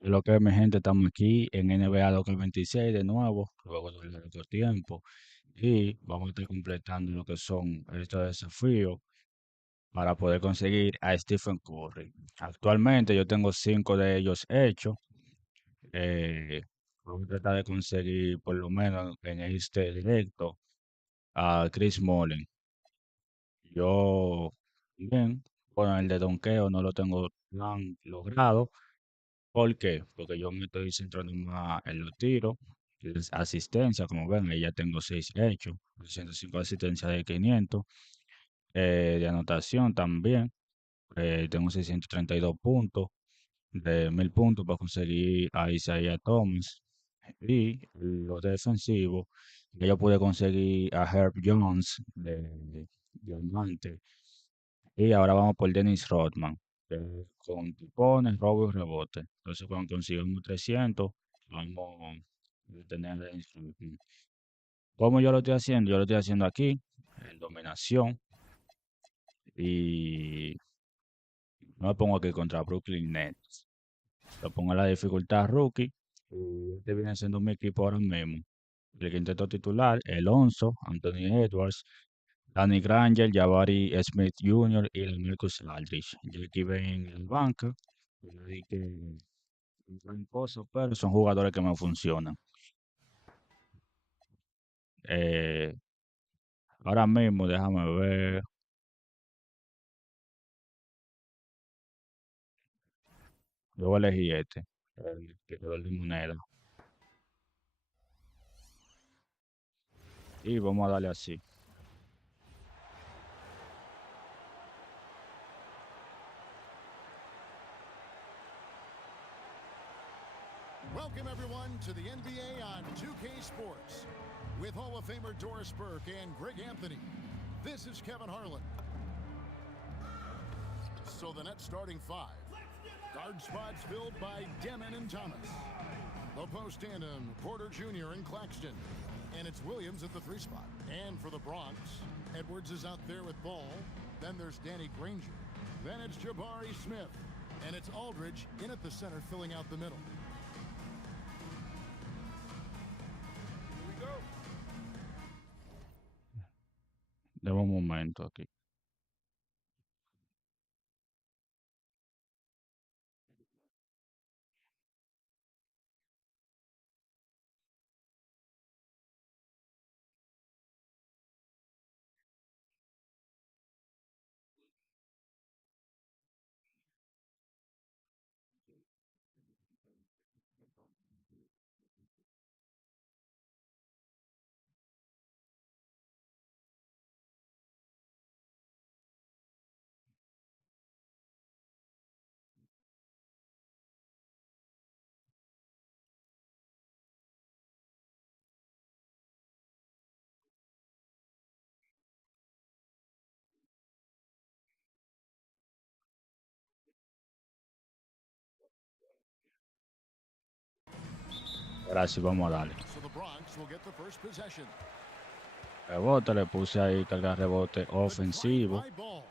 Lo que mi gente, estamos aquí en NBA 2026 de nuevo, luego de largo tiempo, y vamos a estar completando lo que son estos desafíos para poder conseguir a Stephen Curry. Actualmente yo tengo 5 de ellos hechos. Vamos a tratar de conseguir por lo menos en este directo a Chris Mullin. Yo, bien, bueno, el de donkeo no lo tengo tan logrado. ¿Por qué? Porque yo me estoy centrando más en los tiros, y las asistencias, como ven, ahí ya tengo 6 hechos, 105 asistencias de 500, de anotación también, tengo 632 puntos, de 1000 puntos para conseguir a Isaiah Thomas, y los defensivos, que yo pude conseguir a Herb Jones de Diamante, y ahora vamos por Dennis Rodman, con tipones, robo y rebote. Entonces, cuando consigamos 300, vamos a tener a Dennis Rodman. ¿Cómo yo lo estoy haciendo? Yo lo estoy haciendo aquí, en dominación, y no me pongo aquí contra Brooklyn Nets. Lo pongo en la dificultad rookie, y este viene siendo mi equipo ahora mismo. El quinteto titular, Alonso, Anthony Edwards, Danny Granger, Jabari Smith Jr. y el Marcus Aldridge. Yo aquí ven en la banca, yo di que gran cosa, pero son jugadores que me funcionan. Eh, Ahora mismo, déjame ver, yo voy a elegir este, el que quedó de moneda, y vamos a darle así. Welcome, everyone, to the NBA on 2K Sports. With Hall of Famer Doris Burke and Greg Anthony, this is Kevin Harlan. So the net starting five. Guard spots filled by Demon and Thomas. The post tandem, Porter Jr. and Claxton. And it's Williams at the 3 spot. And for the Bronx, Edwards is out there with ball. Then there's Danny Granger. Then it's Jabari Smith. And it's Aldridge in at the center, filling out the middle. Deme un momento aquí. Gracias, vamos a darle. So the Bronx will get the first possession. Rebote, le puse ahí cargar rebote The ofensivo. drive-by ball.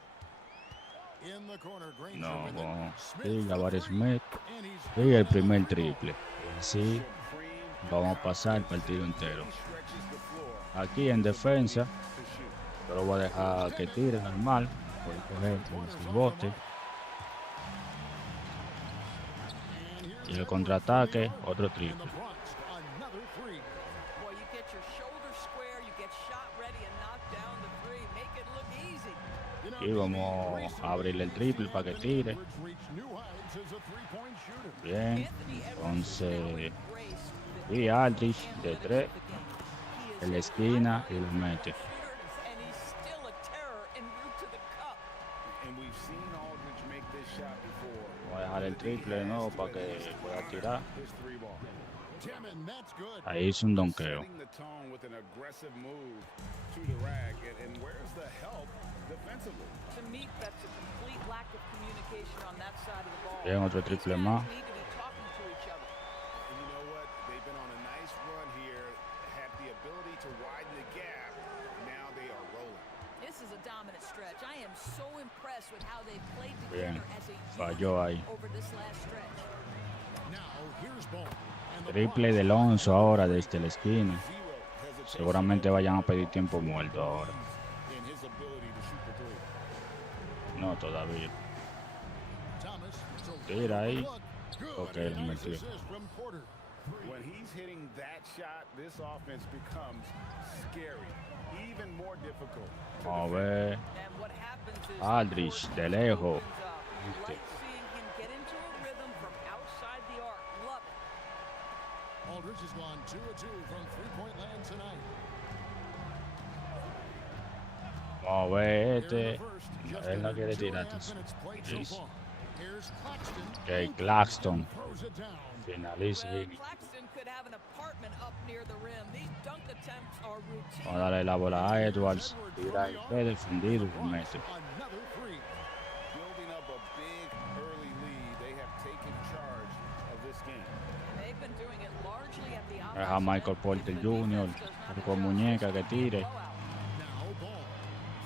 In the corner, Granger No, with it. con Smith for Jabari three. Smith. And he's Y good el on the primer three ball. triple. Y así vamos a pasar el partido entero. Aquí en defensa, yo lo voy a dejar que tire normal. Voy a coger el bote. Y el contraataque, otro And the triple. Bronx, another three. Boy, you get your shoulders square, you get shot ready and knock down the three. Make it look easy. You know, Y vamos a abrirle el triple para que tire. Edwards reached new heights as a three-point shooter. Bien. Anthony Edwards is now Entonces, embraced the y Aldridge de analytics 3 of the game. He en is la a esquina y lo high-flying mete. shooter, and he's still a terror en route to the cup. And we've seen Aldridge make this shot before. Voy a dejar el triple de nuevo para que pueda tirar. His three ball. Demon, that's good. Ahí hizo un donqueo. Setting the tone with an aggressive move to the rack. And where's the help defensively? To me, that's a complete lack of communication on that side of the ball. Bien, otro These triple guys más. need to be talking to each other. And you know what? They've been on a nice run here, had the ability to widen the gap. Now they are rolling. This is a dominant stretch. I am so impressed with how they've played Bien, together as a falló ahí. unit over this last stretch. Triple de Alonso ahora desde la esquina. Seguramente vayan a pedir tiempo muerto ahora. No, todavía. Tira ahí. Ok, lo metió. When he's hitting that shot, this offense becomes scary, even more difficult. Vamos a ver. And what happens is Aldrich, the de court lejos. opens up. You like seeing him get into a rhythm from outside the arc. Love it. Aldridge has gone 2 of 2 from three-point land tonight. Vamos a ver Here in este. the first, just Él no under quiere 2.5 tirar. minutes played so Yes. far. Here's Claxton. Ok, Claxton. Throws it down. Finaliza. Well, Claxton could have an apartment up near the rim. These dunk attempts are routine. Vamos a darle la bola a Edwards. Tira ahí. Fue defendido y mete. Another three. Building up a big early lead, they have taken charge of this game. They've been doing it largely at the Deja a offensive Michael end. Porter The Jr. defense does not con adjust. muñeca que tire. Now ball.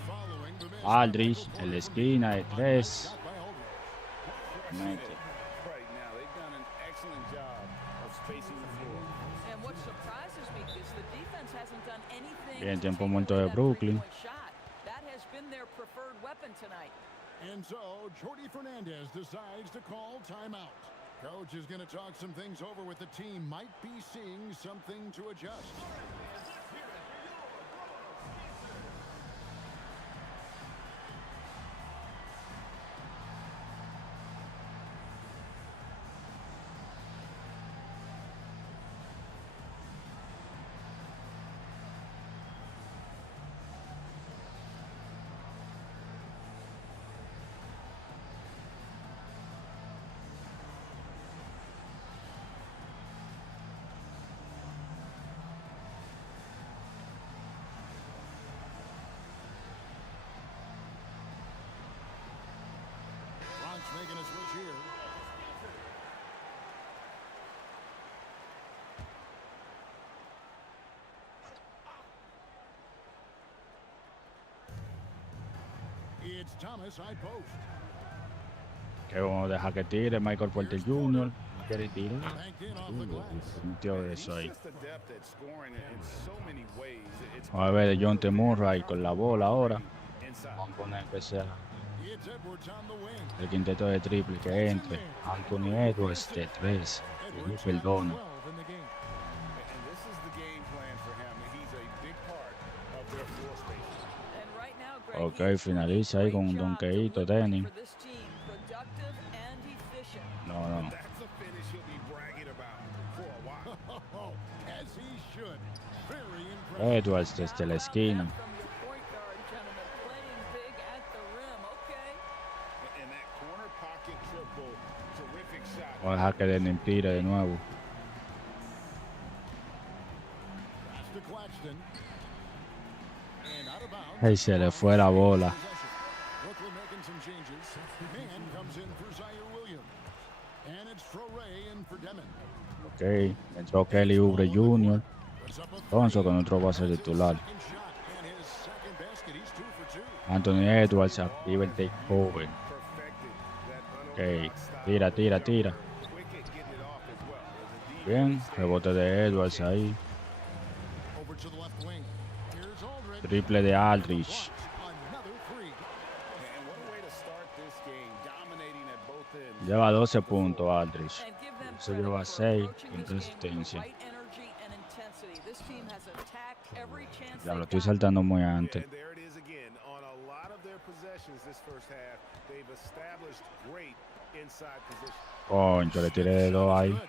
Following the miss by Aldridge Michael en la Porter esquina de Jr. A nice 3. shot by Aldridge. Mete. Right now, they've done an excellent job of spacing the floor. And what surprises me is the defense hasn't done anything Bien, to tiempo take muerto away de that Brooklyn. three-point shot. That has been their preferred weapon tonight. And so, Jordy Fernandez decides to call timeout. Coach is going to talk some things over with the team. Might be seeing something to adjust. Bronx making a switch here. It's Thomas high post. Que vamos a dejar que tire Michael Porter Jr. Quiere tirar. Banked in off the glass. Metió He's eso ahí. just adept at scoring in so many ways. It's Vamos a ver de John T. Murray con la bola ahora. inside. Vamos a poner que sea It's Edwards on the wing. el quinteto de triple que entre. Anthony Edwards de 3. Edwards Perdona. 12 in the game. And this is the game plan for him. He's a big part of their floor space. And right now, Greg, Ok, he's doing a finaliza ahí con un great job donkeíto, delivering Denny. for this team. Productive and efficient. No, no. That's a finish he'll be bragging about for a while. As he should. Very impressive. Edwards desde la esquina. From your point guard, gentlemen, playing big at the rim. Okay. And that corner pocket triple, terrific shot. Vamos a dejar que Denny tire de nuevo. Pass to Claxton. And out of bounds. Ay, se le fue la bola. Brooklyn making some changes. Man comes in for Zaire Williams. And it's Traoré in for Demon. Ok, entró Kelly Oubre Jr. Puts up a Entonces, que nuestro va a ser titular. second shot and his second basket. He's 2 for 2. Anthony Edwards activa el takeover. Perfected that Ok, unorthodox style. tira, tira, tira. Quick at getting it off as well. There's a deep Bien, stay. rebote de Edwards ahí. Over to the left wing. Here's Aldridge. Triple de Aldridge. Another three. And what a way to start this game, dominating at both ends. Lleva 12 puntos Aldridge. And give them Se credit lleva for 6 approaching con this game with the asistencia. right energy and intensity. This team has attacked every chance Ya lo they've estoy gotten. saltando muy antes. And there it is again. On a lot of their possessions this first half, they've established great inside position. Concho, le tiré de 2 ahí. Well,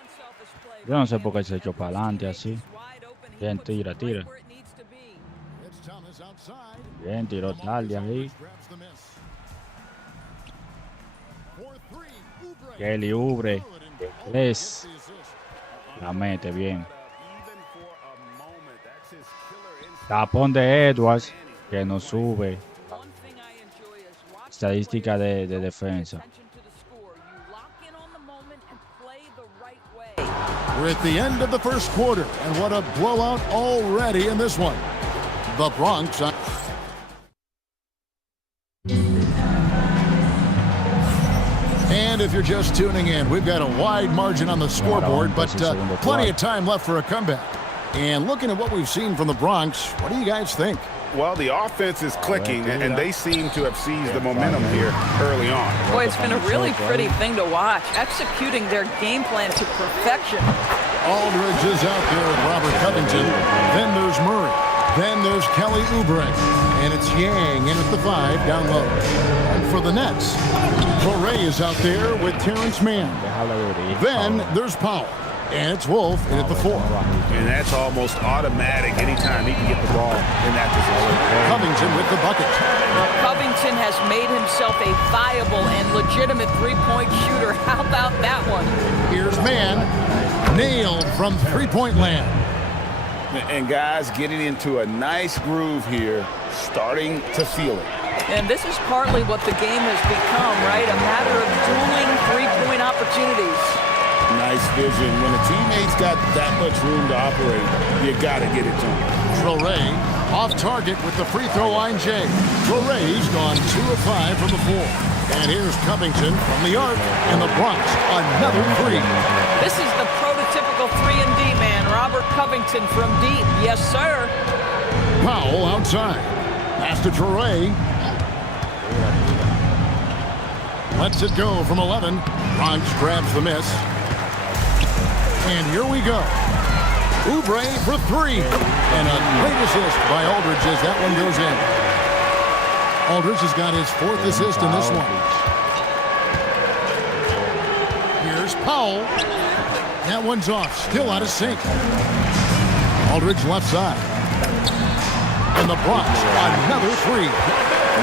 unselfish play Yo no sé by por qué se Edwards. echó para adelante Edwards' así. teammate is wide open. He Bien, puts it tira, right tira. where it needs to be. It's Thomas outside. Bien, tiró tarde ahí. Grabs the miss. For three, Oubre. Kelly Oubre Good, and de Aldridge 3. gets the assist. La mete bien. Even for a moment, that's his killer instinct. Tapón de Edwards que no sube. One thing I enjoy is watching Estadística players de don't pay defensa. attention to the score. You lock in on the moment and play the right way. We're at the end of the first quarter, and what a blowout already in this one. The Bronx. And if you're just tuning in, we've got a wide margin on the scoreboard, but plenty of time left for a comeback. And looking at what we've seen from the Bronx, what do you guys think? Well, the offense is clicking, and they seem to have seized the momentum here early on. Boy, it's been a really pretty thing to watch, executing their game plan to perfection. Aldridge is out there with Robert Covington. Then there's Murray. Then there's Kelly Oubre. And it's Yang in at the 5 down low. And for the Nets, Torrey is out there with Terrence Mann. Then there's Powell. And it's Wolf in at the 4. And that's almost automatic anytime he can get the ball in that position. Covington with the bucket. Covington has made himself a viable and legitimate three-point shooter. How about that one? Here's Mann. Nailed from three-point land. And guys getting into a nice groove here, starting to feel it. And this is partly what the game has become, right? A matter of dueling three-point opportunities. Nice vision. When a teammate's got that much room to operate, you got to get it to him. Torrey off target with the free throw line, Jay. Torrey's gone 2 of 5 from the 4. And here's Covington from the arc in the Bronx. Another 3. This is the prototypical 3-and-D man, Robert Covington from deep. Yes, sir. Powell outside. Pass to Torrey. Lets it go from 11. Bronx grabs the miss. And here we go. Oubre for 3. And a great assist by Aldridge as that one goes in. Aldridge has got his 4th assist in this one. Here's Powell. That one's off. Still out of sync. Aldridge left side. And the Bronx, another 3.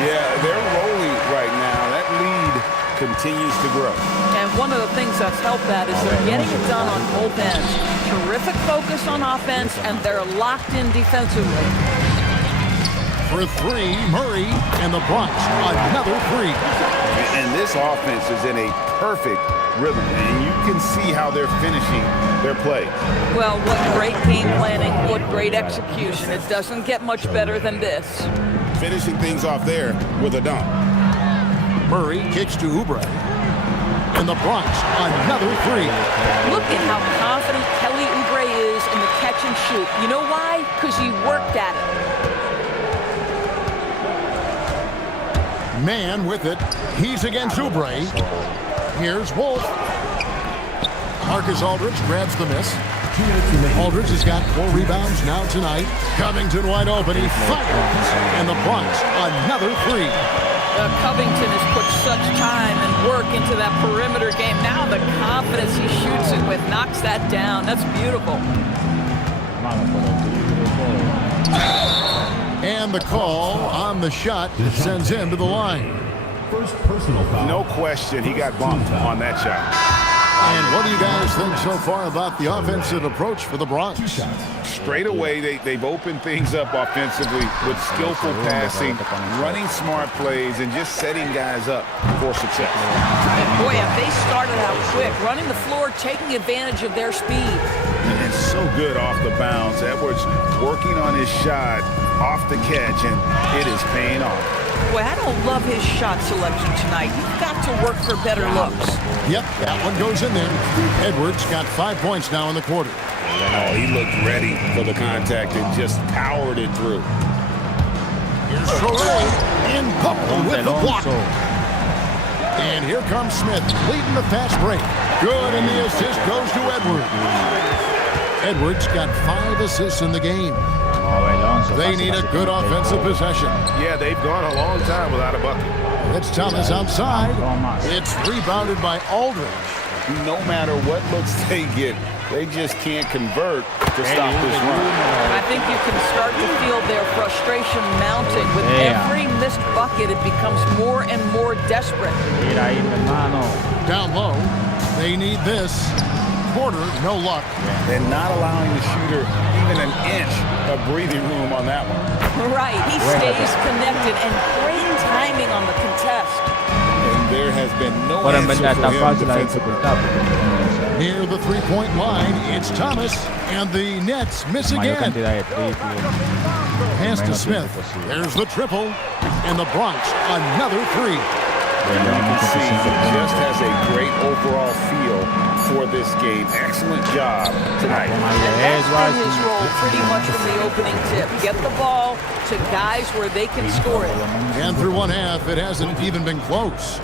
Yeah, they're rolling right now. That lead continues to grow. And one of the things that's helped that is they're getting it done on both ends. Terrific focus on offense, and they're locked in defensively. For 3, Murray and the Bronx, another 3. And this offense is in a perfect rhythm, and you can see how they're finishing their play. Well, what great game planning, what great execution. It doesn't get much better than this. Finishing things off there with a dunk. Murray kicks to Oubre. And the Bronx, another 3. Look at how confident Kelly Oubre is in the catch and shoot. You know why? Because he worked at it. Mann with it. He's against Oubre. Here's Wolf. Marcus Aldridge grabs the miss. Aldridge has got 4 rebounds now tonight. Covington wide open. He fires. And the Bronx, another 3. Covington has put such time and work into that perimeter game. Now the confidence he shoots it with knocks that down. That's beautiful. And the call on the shot sends him to the line. First personal foul. No question, he got bumped on that shot. And what do you guys think so far about the offensive approach for the Bronx? Straight away, they've opened things up offensively with skillful passing, running smart plays, and just setting guys up for success. And boy, have they started out quick, running the floor, taking advantage of their speed. And so good off the bounce. Edwards working on his shot off the catch, and it is paying off. Boy, I don't love his shot selection tonight. You've got to work for better looks. Yep, that one goes in there. Edwards got 5 points now in the quarter. Oh, he looked ready for the contact and just powered it through. Here's Torrey in bubble with the block. And here comes Smith leading the fast break. Good, and the assist goes to Edwards. Edwards got 5 assists in the game. They need a good offensive possession. Yeah, they've gone a long time without a bucket. It's Thomas outside. It's rebounded by Aldridge. No matter what looks they get, they just can't convert to stop this run. I think you can start to feel their frustration mounting. With every missed bucket, it becomes more and more desperate. Down low, they need this. Porter, no luck. And not allowing the shooter even an inch of breathing room on that one. Right, he stays connected, and great timing on the contest. And there has been no answer for him defensively. Near the three-point line, it's Thomas, and the Nets miss again. Pass to Smith. There's the triple, and the Bronx, another 3. And you can see he just has a overall feel for this game. Excellent job tonight. And that's been his role pretty much from the opening tip. Get the ball to guys where they can score it. And through one half, it hasn't even been close.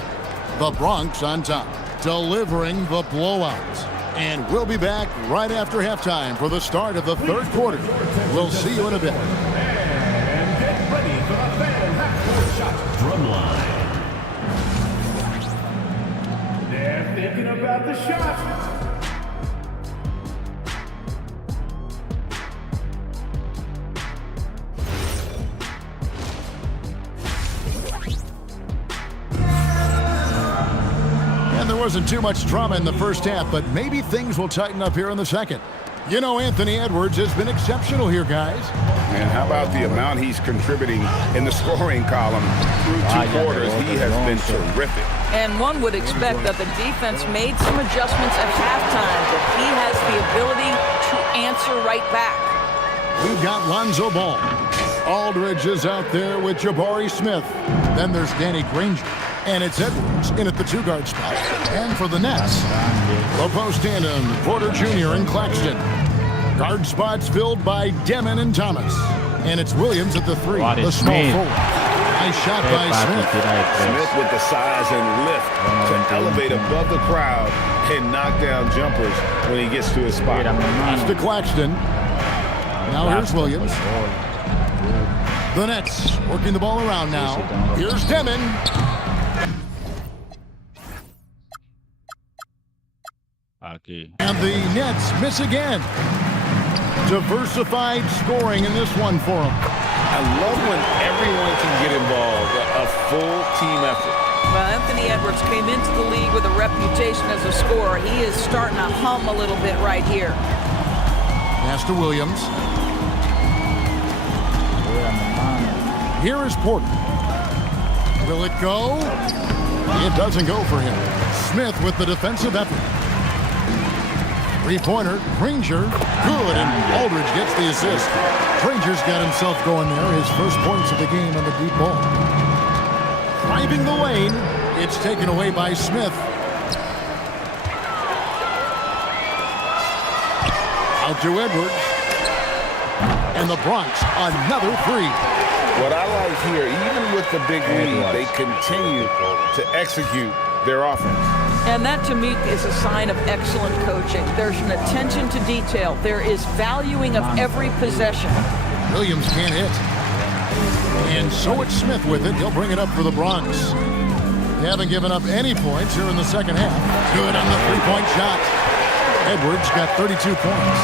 The Bronx on top, delivering the blowout. And we'll be back right after halftime for the start of the third quarter. We'll see you in a bit. And get ready for the fan half-court shot drumline. They're thinking about the shot. And there wasn't too much drama in the first half, but maybe things will tighten up here in the second. You know, Anthony Edwards has been exceptional here, guys. And how about the amount he's contributing in the scoring column through two quarters? He has been terrific. And one would expect that the defense made some adjustments at halftime, but he has the ability to answer right back. We've got Lonzo Ball. Aldridge is out there with Jabari Smith. Then there's Danny Granger. And it's Edwards in at the two-guard spot. And for the Nets, the post tandem, Porter Jr. and Claxton. Guard spots filled by Demon and Thomas. And it's Williams at the three, the small forward. Nice shot by Smith. Smith with the size and lift to elevate above the crowd and knock down jumpers when he gets to his spot. Pass to Claxton. Now here's Williams. The Nets working the ball around now. Here's Demon. And the Nets miss again. Diversified scoring in this one for them. I love when everyone can get involved, a full team effort. Well, Anthony Edwards came into the league with a reputation as a scorer. He is starting to hum a little bit right here. Pass to Williams. Here is Porter. Will it go? It doesn't go for him. Smith with the defensive effort. Three-pointer, Granger, good, and Aldridge gets the assist. Granger's got himself going there, his first points of the game on the deep ball. Driving the lane, it's taken away by Smith. Out to Edwards. And the Bronx, another three. What I like here, even with the big lead, they continue to execute their offense. And that, to me, is a sign of excellent coaching. There's an attention to detail. There is valuing of every possession. Williams can't hit. And so it's Smith with it. He'll bring it up for the Bronx. They haven't given up any points here in the second half. Good on the three-point shot. Edwards got 32 points.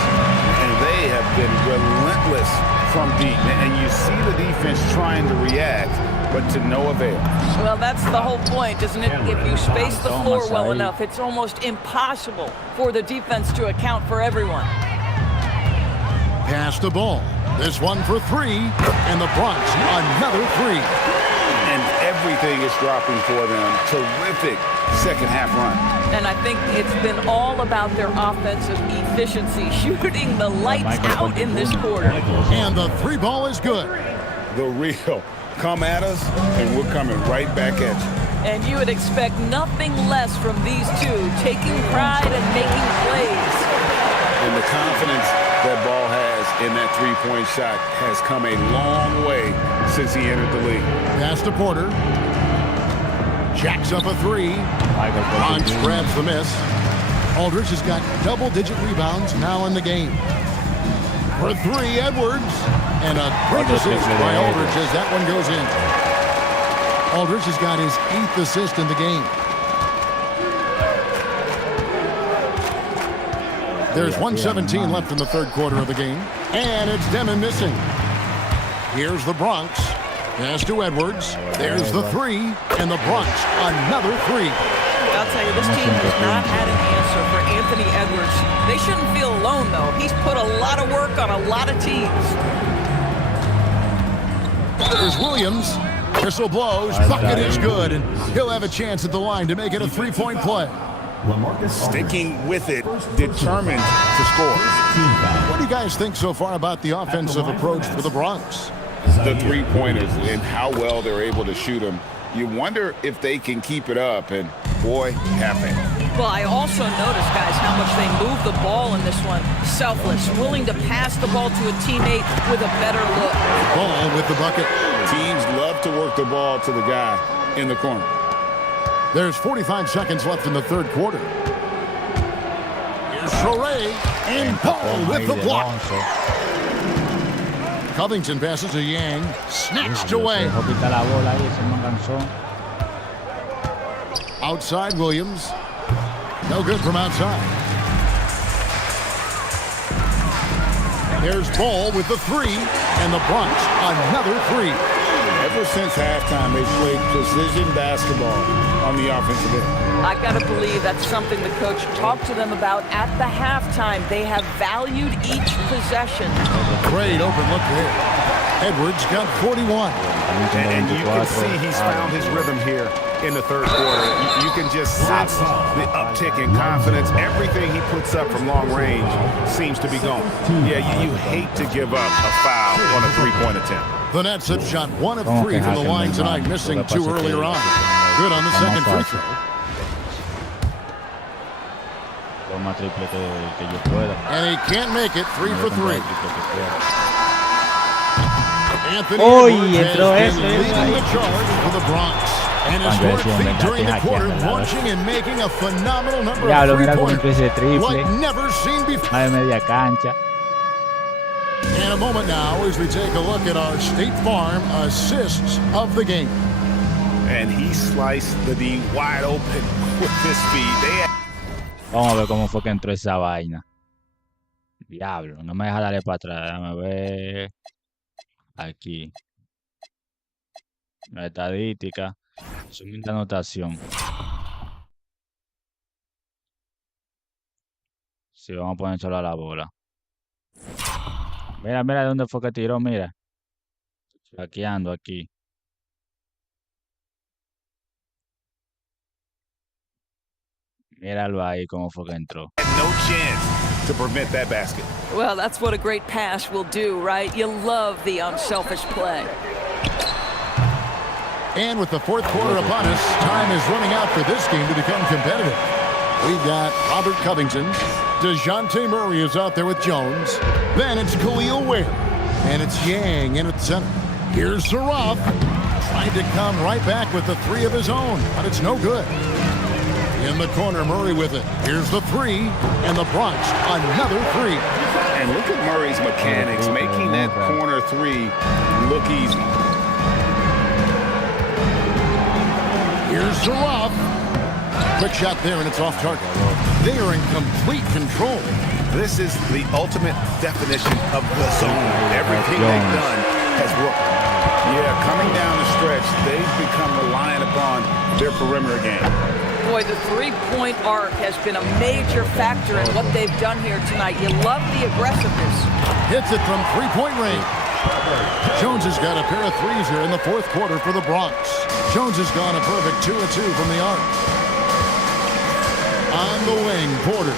And they have been relentless from deep. And you see the defense trying to react, but to no avail. Well, that's the whole point, isn't it? If you space the floor well enough, it's almost impossible for the defense to account for everyone. Pass the ball. This one for three, and the Bronx another three. And everything is dropping for them. Terrific second half run. And I think it's been all about their offensive efficiency, shooting the lights out in this quarter. And the three ball is good. The real. Come at us, and we're coming right back at you. And you would expect nothing less from these two, taking pride and making plays. And the confidence that Ball has in that three-point shot has come a long way since he entered the league. Pass to Porter. Jacks up a three. Bronx grabs the miss. Aldridge has got double-digit rebounds now in the game. For three, Edwards. And a great assist by Aldridge as that one goes in. Aldridge has got his 8th assist in the game. There's 1:17 left in the third quarter of the game. And it's Demon missing. Here's the Bronx. Pass to Edwards. There's the three. And the Bronx, another three. I'll tell you, this team has not had an answer for Anthony Edwards. They shouldn't feel alone, though. He's put a lot of work on a lot of teams. There's Williams. Whistle blows. Bucket is good. And he'll have a chance at the line to make it a three-point play. Sticking with it, determined to score. What do you guys think so far about the offensive approach for the Bronx? The three-pointers and how well they're able to shoot them. You wonder if they can keep it up, and boy, have they. Well, I also noticed, guys, how much they move the ball in this one. Selfless, willing to pass the ball to a teammate with a better look. Ball with the bucket. Teams love to work the ball to the guy in the corner. There's 45 seconds left in the third quarter. Here's Shorey and Ball with the block. Covington passes to Yang. Snatched away. Outside Williams. No good from outside. Here's Ball with the three, and the Bronx another three. Ever since halftime, they've played precision basketball on the offensive end. I gotta believe that's something the coach talked to them about at the halftime. They have valued each possession. Great open look there. Edwards got 41. And you can see he's found his rhythm here in the third quarter. You can just sense the uptick in confidence. Everything he puts up from long range seems to be going. Yeah, you hate to give up a foul on a three-point attempt. The Nets have shot 1 of 3 from the line tonight, missing 2 earlier on. Good on the second free throw. And he can't make it. 3 for 3. Anthony Edwards has been leading the charge for the Bronx. And his fourth feet during the quarter, launching and making a phenomenal number of 3 pointers like never seen before. And a moment now as we take a look at our State Farm assists of the game. And he sliced the D wide open with his speed. Vamos a ver cómo fue que entró esa vaina. Diablo, no me deja darle para atrás. Déjame ver. Aquí. La estadística. Resumir la anotación. Sí, vamos a poner solo a la bola. Mira, mira de dónde fue que tiró, mira. Saqueando aquí. Míralo ahí cómo fue que entró. No chance to prevent that basket. Well, that's what a great pass will do, right? You love the unselfish play. And with the fourth quarter upon us, time is running out for this game to become competitive. We've got Robert Covington. DeJounte Murray is out there with Jones. Then it's Khalil Ware. And it's Yang in at center. Here's Saraf. Trying to come right back with the three of his own, but it's no good. In the corner, Murray with it. Here's the three, and the Bronx, another three. And look at Murray's mechanics, making that corner three look easy. Here's Saraf. Quick shot there, and it's off target. They are in complete control. This is the ultimate definition of the zone. Everything they've done has worked. Yeah, coming down the stretch, they've become reliant upon their perimeter game. Boy, the three-point arc has been a major factor in what they've done here tonight. You love the aggressiveness. Hits it from three-point range. Jones has got a pair of threes here in the fourth quarter for the Bronx. Jones has gone a perfect 2 of 2 from the arc. On the wing, Porter.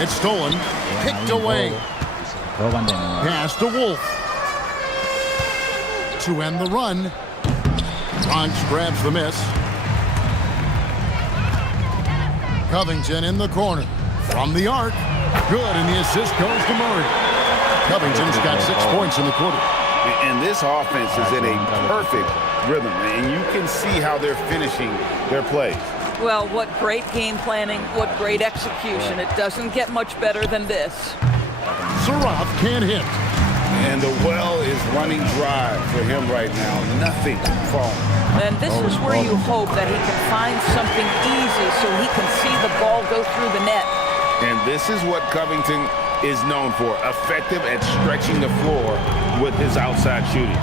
It's stolen. Picked away. Pass to Wolf. To end the run. Bronx grabs the miss. Covington in the corner. From the arc. Good, and the assist goes to Murray. Covington's got 6 points in the quarter. And this offense is in a perfect rhythm, and you can see how they're finishing their plays. Well, what great game planning, what great execution. It doesn't get much better than this. Saraf can't hit. And the well is running dry for him right now. Nothing falling. And this is where you hope that he can find something easy so he can see the ball go through the net. And this is what Covington is known for, effective at stretching the floor with his outside shooting.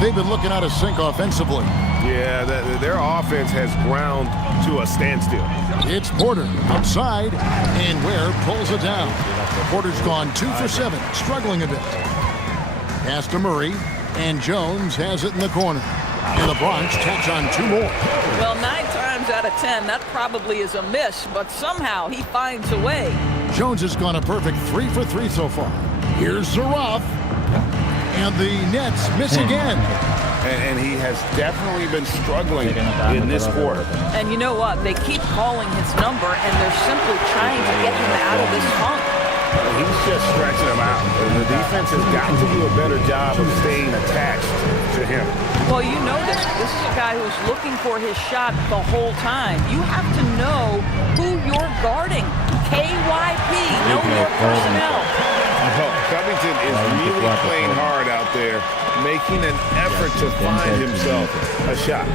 They've been looking out of sync offensively. Yeah, their offense has ground to a standstill. It's Porter outside, and Ware pulls it down. Porter's gone 2 for 7, struggling a bit. Pass to Murray, and Jones has it in the corner. And the Bronx tacks on 2 more. Well, 9 times out of 10, that probably is a miss, but somehow he finds a way. Jones has gone a perfect 3 for 3 so far. Here's Saraf. And the Nets miss again. And he has definitely been struggling in this quarter. And you know what? They keep calling his number, and they're simply trying to get him out of this funk. He's just stretching him out. And the defense has got to do a better job of staying attached to him. Well, you know this. This is a guy who's looking for his shot the whole time. You have to know who you're guarding. KYP, know your personnel. Covington is really playing hard out there, making an effort to find himself a shot.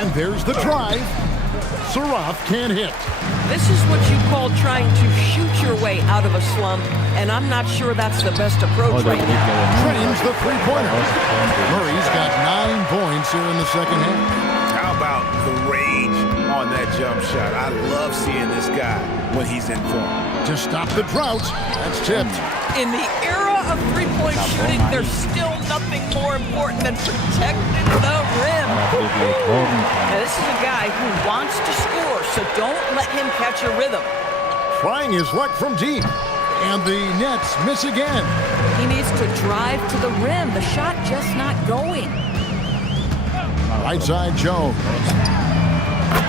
And there's the drive. Saraf can't hit. This is what you call trying to shoot your way out of a slump, and I'm not sure that's the best approach right now. Trains the three-pointer. Murray's got 9 points here in the second half. How about the rage on that jump shot? I love seeing this guy when he's in form. To stop the drought, that's tipped. In the era of three-point shooting, there's still nothing more important than protecting the rim. Now, this is a guy who wants to score, so don't let him catch a rhythm. Trying his luck from deep. And the Nets miss again. He needs to drive to the rim. The shot just not going. Right side, Jones.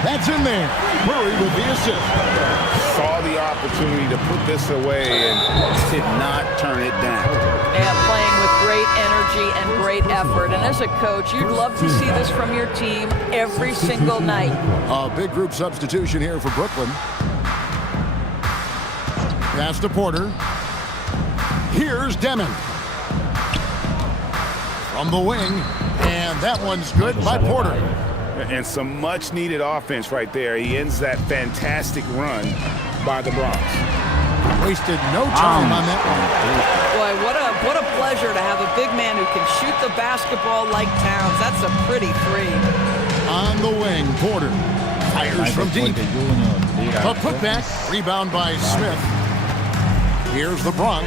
That's in there. Murray with the assist. Saw the opportunity to put this away and did not turn it down. And playing with great energy and great effort. And as a coach, you'd love to see this from your team every single night. A big group substitution here for Brooklyn. Pass to Porter. Here's Demon. From the wing. And that one's good by Porter. And some much-needed offense right there. He ends that fantastic run by the Bronx. Wasted no time on that one. Boy, what a pleasure to have a big man who can shoot the basketball like Towns. That's a pretty three. On the wing, Porter fires from deep. A putback, rebound by Smith. Here's the Bronx.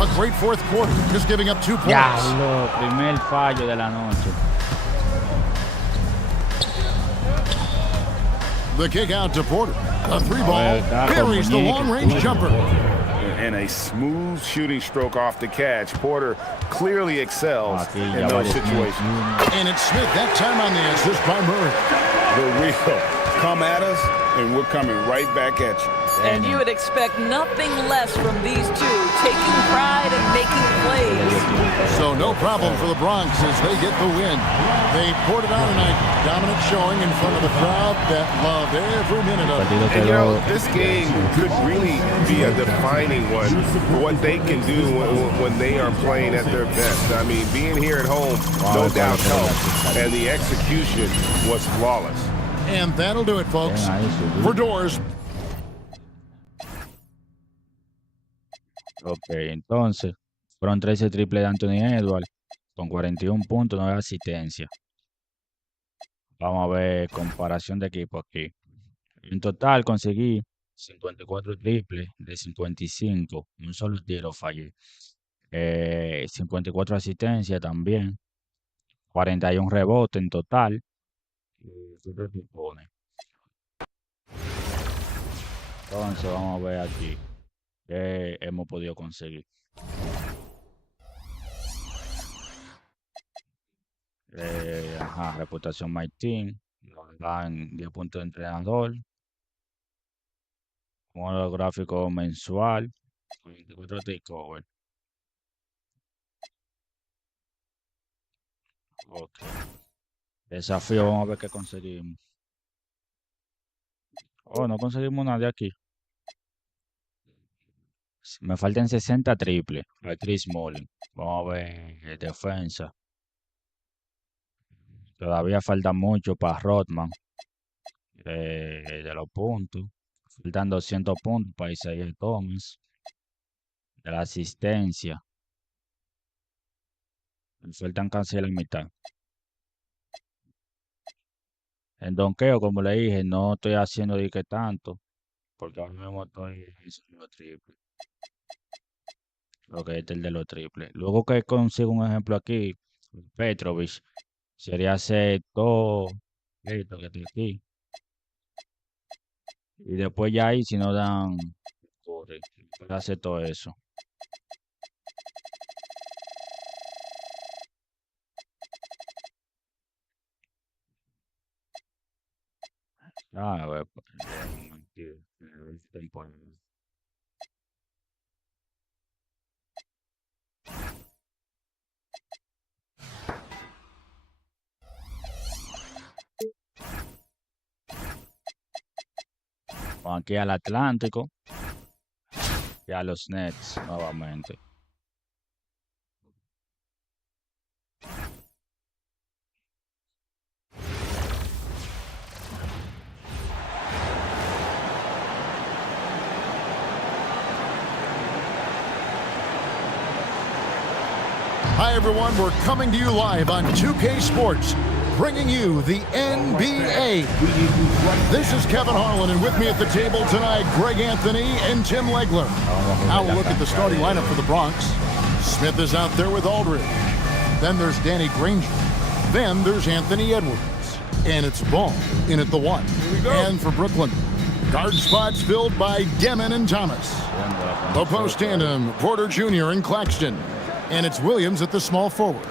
A great fourth quarter, just giving up 2 points. Diablo, primer fallo de la noche. The kick out to Porter. A 3-ball buries the long-range jumper. And a smooth shooting stroke off the catch. Porter clearly excels in those situations. And it's Smith that time on the assist by Murray. The real come at us, and we're coming right back at you. And you would expect nothing less from these two, taking pride and making plays. So no problem for the Bronx as they get the win. They poured it on tonight. Dominant showing in front of the crowd that loved every minute of it. And you know, this game could really be a defining one for what they can do when they are playing at their best. I mean, being here at home, no doubt helps. And the execution was flawless. And that'll do it, folks. For Doors. Ok, entonces fueron 13 triples de Anthony Edwards con 41 puntos, 9 asistencias. Vamos a ver comparación de equipo aquí. En total conseguí 54 triples de 55, un solo tiro fallé. 54 asistencias también, 41 rebotes en total. Entonces vamos a ver aquí qué hemos podido conseguir. Reputación MyTeam, nos dan 10 puntos de entrenador, un holográfico mensual, 24 takeover. Ok. Desafío, vamos a ver qué conseguimos. Oh, no conseguimos nada de aquí. Me faltan 60 triples a Chris Mullin. Vamos a ver defensa. Todavía falta mucho para Rodman de los puntos. Faltan 200 puntos para Isaiah Thomas. De la asistencia. Me faltan casi la mitad. En donqueo, como le dije, no estoy haciendo de que tanto. Porque ahora mismo estoy en los triples. Lo que es el de los triples. Luego que consigo un ejemplo aquí, Petrovich, sería hacer todo esto que estoy aquí. Y después ya ahí, si no dan, corre, hacer todo eso. A ver, pues, aquí, temporada. Vamos aquí al Atlántico y a los Nets nuevamente. Hi, everyone. We're coming to you live on 2K Sports, bringing you the NBA. This is Kevin Harlan, and with me at the table tonight, Greg Anthony and Tim Legler. Now we'll look at the starting lineup for the Bronx. Smith is out there with Aldridge. Then there's Danny Granger. Then there's Anthony Edwards. And it's Ball in at the 1. And for Brooklyn, guard spots filled by Demon and Thomas. The post tandem, Porter Jr. and Claxton. And it's Williams at the small forward.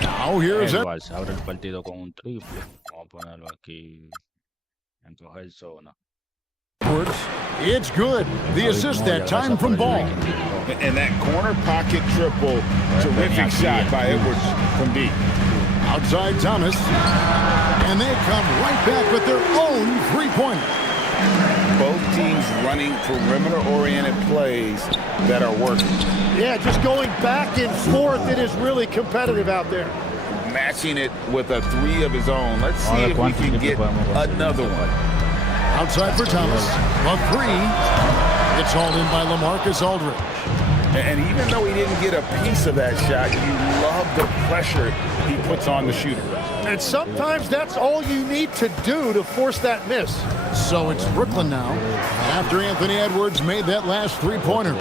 Now here's it. Edwards abre el partido con un triple. Vamos a ponerlo aquí en coger zona. Edwards. It's good. The assist that time from Ball. And that corner pocket triple, terrific shot by Edwards from deep. Outside Thomas. And they come right back with their own three-pointer. Both teams running perimeter-oriented plays that are working. Yeah, just going back and forth. It is really competitive out there. Matching it with a 3 of his own. Let's see if we can get another one. Outside for Thomas. A 3. It's hauled in by LaMarcus Aldridge. And even though he didn't get a piece of that shot, you love the pressure he puts on the shooter. And sometimes that's all you need to do to force that miss. So it's Brooklyn now, after Anthony Edwards made that last three-pointer.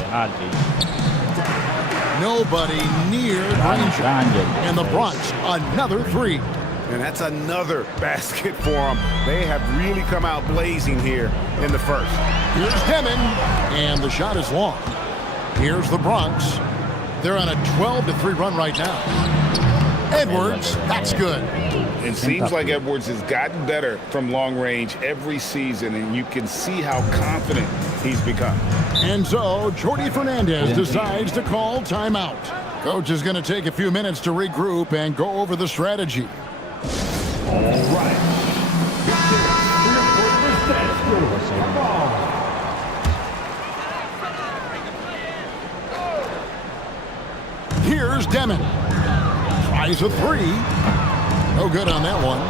Nobody near Granger. And the Bronx, another 3. And that's another basket for them. They have really come out blazing here in the first. Here's Demon, and the shot is long. Here's the Bronx. They're on a 12-3 run right now. Edwards, that's good. It seems like Edwards has gotten better from long range every season, and you can see how confident he's become. And so Jordi Fernandez decides to call timeout. Coach is going to take a few minutes to regroup and go over the strategy. All right. Come on. Here's Demon. Tries a 3. No good on that one.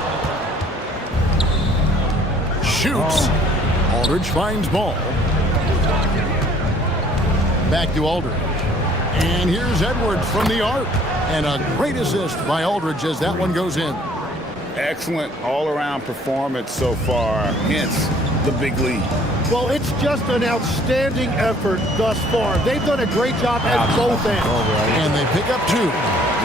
Shoots. Aldridge finds Ball. Back to Aldridge. And here's Edwards from the arc. And a great assist by Aldridge as that one goes in. Excellent all-around performance so far, hence the big lead. Well, it's just an outstanding effort thus far. They've done a great job at both ends. And they pick up 2.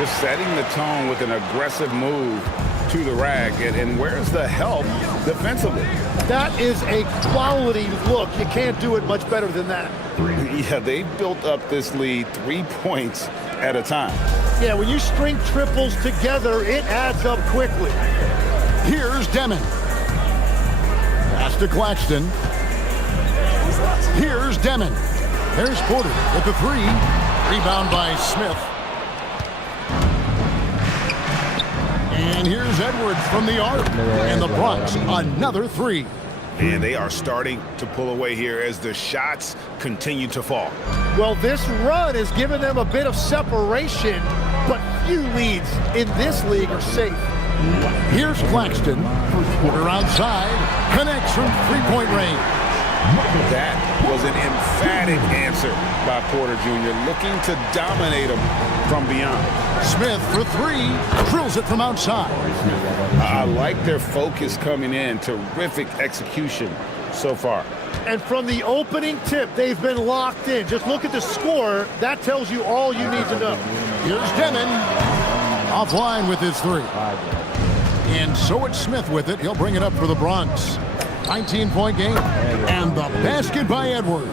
Just setting the tone with an aggressive move to the rack. And where's the help defensively? That is a quality look. You can't do it much better than that. Yeah, they've built up this lead 3 points at a time. Yeah, when you string triples together, it adds up quickly. Here's Demon. Pass to Claxton. Here's Demon. There's Porter with the 3. Rebound by Smith. And here's Edwards from the arc. And the Bronx, another 3. And they are starting to pull away here as the shots continue to fall. Well, this run has given them a bit of separation, but few leads in this league are safe. Here's Claxton. Porter outside. Connects from three-point range. That was an emphatic answer by Porter Jr., looking to dominate him from beyond. Smith for 3. Drills it from outside. I like their focus coming in. Terrific execution so far. And from the opening tip, they've been locked in. Just look at the score. That tells you all you need to know. Here's Demon. Offline with his 3. And so it's Smith with it. He'll bring it up for the Bronx. 19-point game. And the basket by Edwards.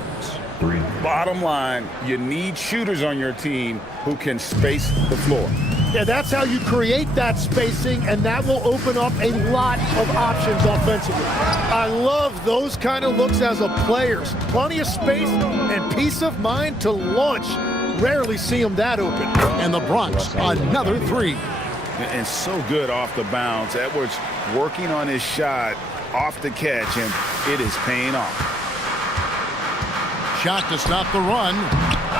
Bottom line, you need shooters on your team who can space the floor. Yeah, that's how you create that spacing, and that will open up a lot of options offensively. I love those kind of looks as a player. Plenty of space and peace of mind to launch. Rarely see them that open. And the Bronx, another three. And so good off the bounce. Edwards working on his shot off the catch, and it is paying off. Shot to stop the run.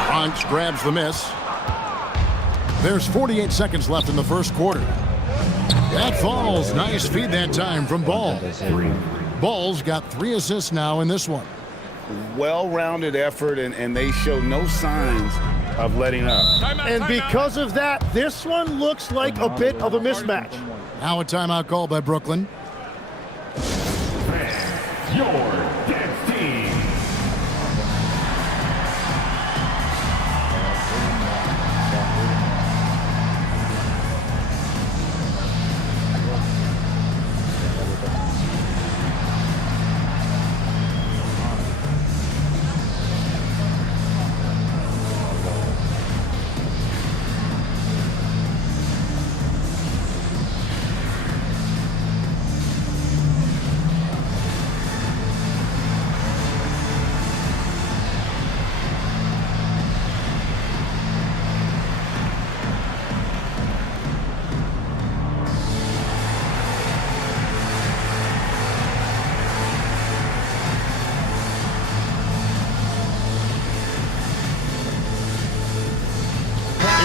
Bronx grabs the miss. There's 48 seconds left in the first quarter. That falls. Nice feed that time from Ball. Ball's got 3 assists now in this one. Well-rounded effort, and they show no signs of letting up. And because of that, this one looks like a bit of a mismatch. Now a timeout called by Brooklyn. Your dance team.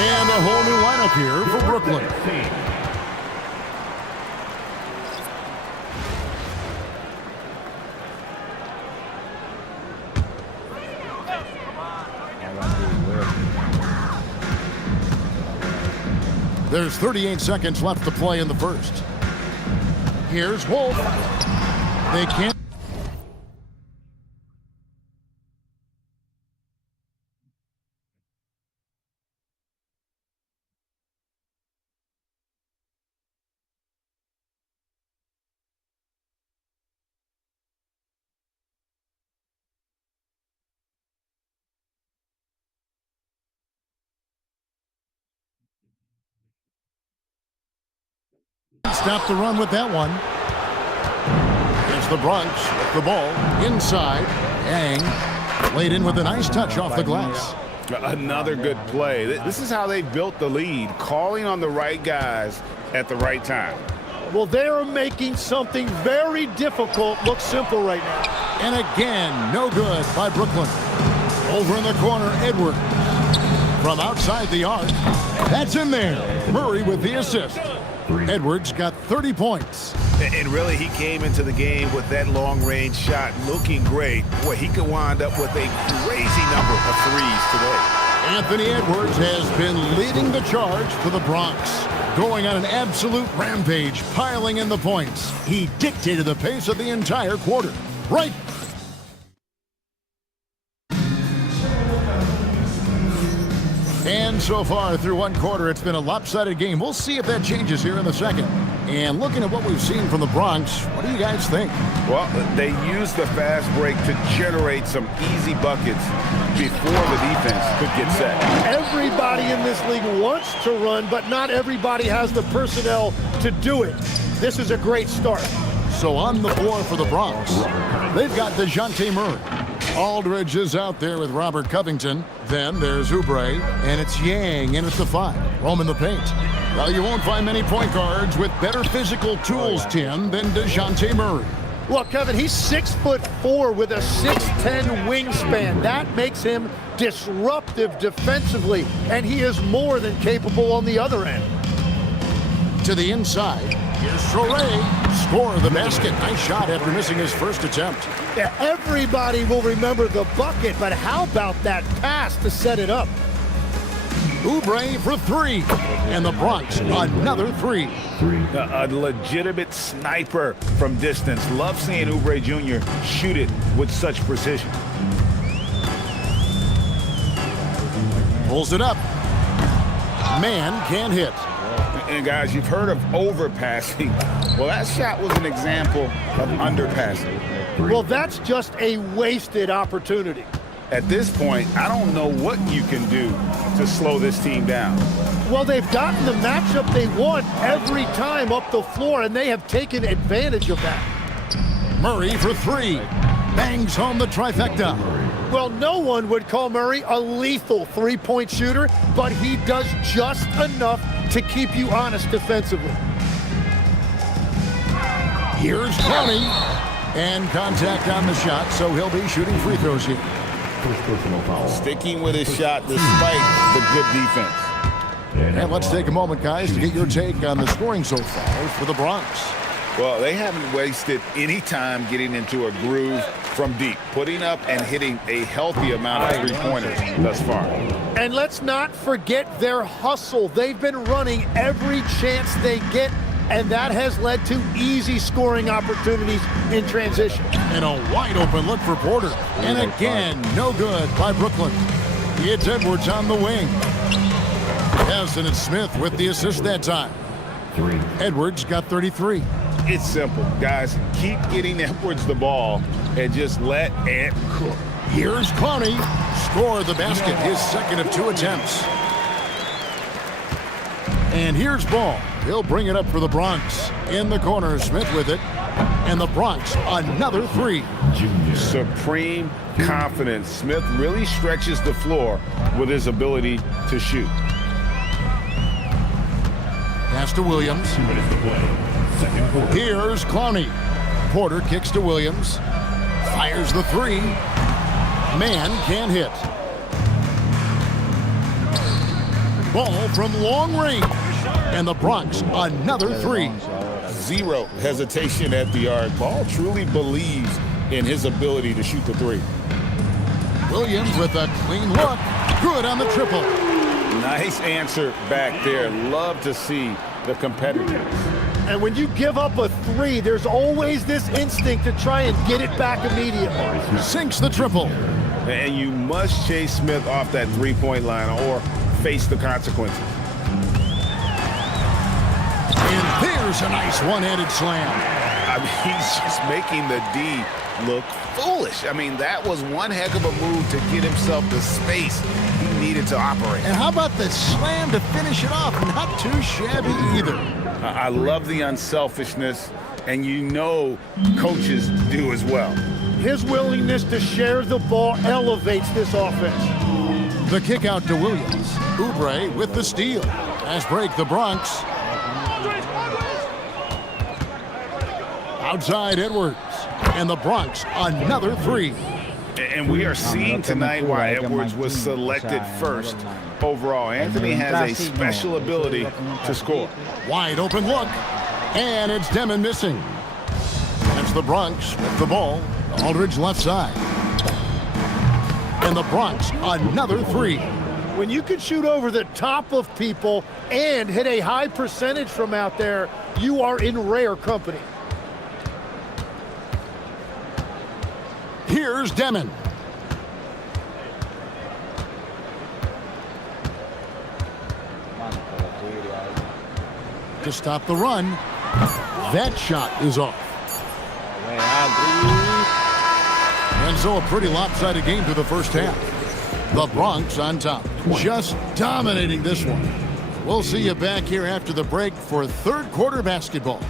And a whole new lineup here for Brooklyn. There's 38 seconds left to play in the first. Here's Wolf. They can't. Stop the run with that one. It's the Bronx with the ball inside. Yang laid in with a nice touch off the glass. Another good play. This is how they built the lead, calling on the right guys at the right time. Well, they're making something very difficult look simple right now. And again, no good by Brooklyn. Over in the corner, Edwards. From outside the arc, that's in there. Murray with the assist. Edwards got 30 points. And really, he came into the game with that long-range shot looking great. Boy, he could wind up with a crazy number of threes today. Anthony Edwards has been leading the charge for the Bronx. Going on an absolute rampage, piling in the points. He dictated the pace of the entire quarter. Right. And so far through one quarter, it's been a lopsided game. We'll see if that changes here in the second. And looking at what we've seen from the Bronx, what do you guys think? Well, they used the fast break to generate some easy buckets before the defense could get set. Everybody in this league wants to run, but not everybody has the personnel to do it. This is a great start. So on the floor for the Bronx, they've got DeJounte Murray. Aldridge is out there with Robert Covington. Then there's Oubre, and it's Yang in at the 5. Roaming the paint. Well, you won't find many point guards with better physical tools, Tim, than DeJounte Murray. Well, Kevin, he's 6'4" with a 6'10" wingspan. That makes him disruptive defensively, and he is more than capable on the other end. To the inside, here's Traore. Score the basket. Nice shot after missing his first attempt. Yeah, everybody will remember the bucket, but how about that pass to set it up? Oubre for 3. And the Bronx, another 3. A legitimate sniper from distance. Love seeing Oubre Jr. shoot it with such precision. Pulls it up. Man can't hit. And guys, you've heard of overpassing. Well, that shot was an example of underpassing. Well, that's just a wasted opportunity. At this point, I don't know what you can do to slow this team down. Well, they've gotten the matchup they want every time up the floor, and they have taken advantage of that. Murray for three. Bangs home the trifecta. Well, no one would call Murray a lethal three-point shooter, but he does just enough to keep you honest defensively. Here's Clowney. And contact on the shot, so he'll be shooting free throws here. First personal foul. Sticking with his shot despite the good defense. And let's take a moment, guys, to get your take on the scoring so far for the Bronx. Well, they haven't wasted any time getting into a groove from deep, putting up and hitting a healthy amount of three-pointers thus far. And let's not forget their hustle. They've been running every chance they get, and that has led to easy scoring opportunities in transition. And a wide open look for Porter. And again, no good by Brooklyn. It's Edwards on the wing. Yes, and it's Smith with the assist that time. Edwards got 33. It's simple, guys. Keep getting Edwards the ball and just let Ant cook. Here's Clowney. Score the basket, his second of 2 attempts. And here's Ball. He'll bring it up for the Bronx. In the corner, Smith with it. And the Bronx, another three. Supreme confidence. Smith really stretches the floor with his ability to shoot. Pass to Williams. Here's Clowney. Porter kicks to Williams. Fires the three. Man can't hit. Ball from long range. And the Bronx, another three. Zero hesitation at the arc. Ball truly believes in his ability to shoot the three. Williams with a clean look. Good on the triple. Nice answer back there. Love to see the competitiveness. And when you give up a three, there's always this instinct to try and get it back immediately. Sinks the triple. And you must chase Smith off that three-point line or face the consequences. And there's a nice one-handed slam. I mean, he's just making the D look foolish. I mean, that was one heck of a move to get himself the space he needed to operate. And how about the slam to finish it off? Not too shabby either. I love the unselfishness, and you know coaches do as well. His willingness to share the ball elevates this offense. The kick out to Williams. Oubre with the steal. Fast break, the Bronx. Outside Edwards. And the Bronx, another three. And we are seeing tonight why Edwards was selected first overall. Anthony has a special ability to score. Wide open look. And it's Demon missing. That's the Bronx with the ball. Aldridge left side. And the Bronx, another three. When you can shoot over the top of people and hit a high percentage from out there, you are in rare company. Here's Demon. To stop the run. That shot is off. And so a pretty lopsided game through the first half. The Bronx on top. Just dominating this one. We'll see you back here after the break for third quarter basketball.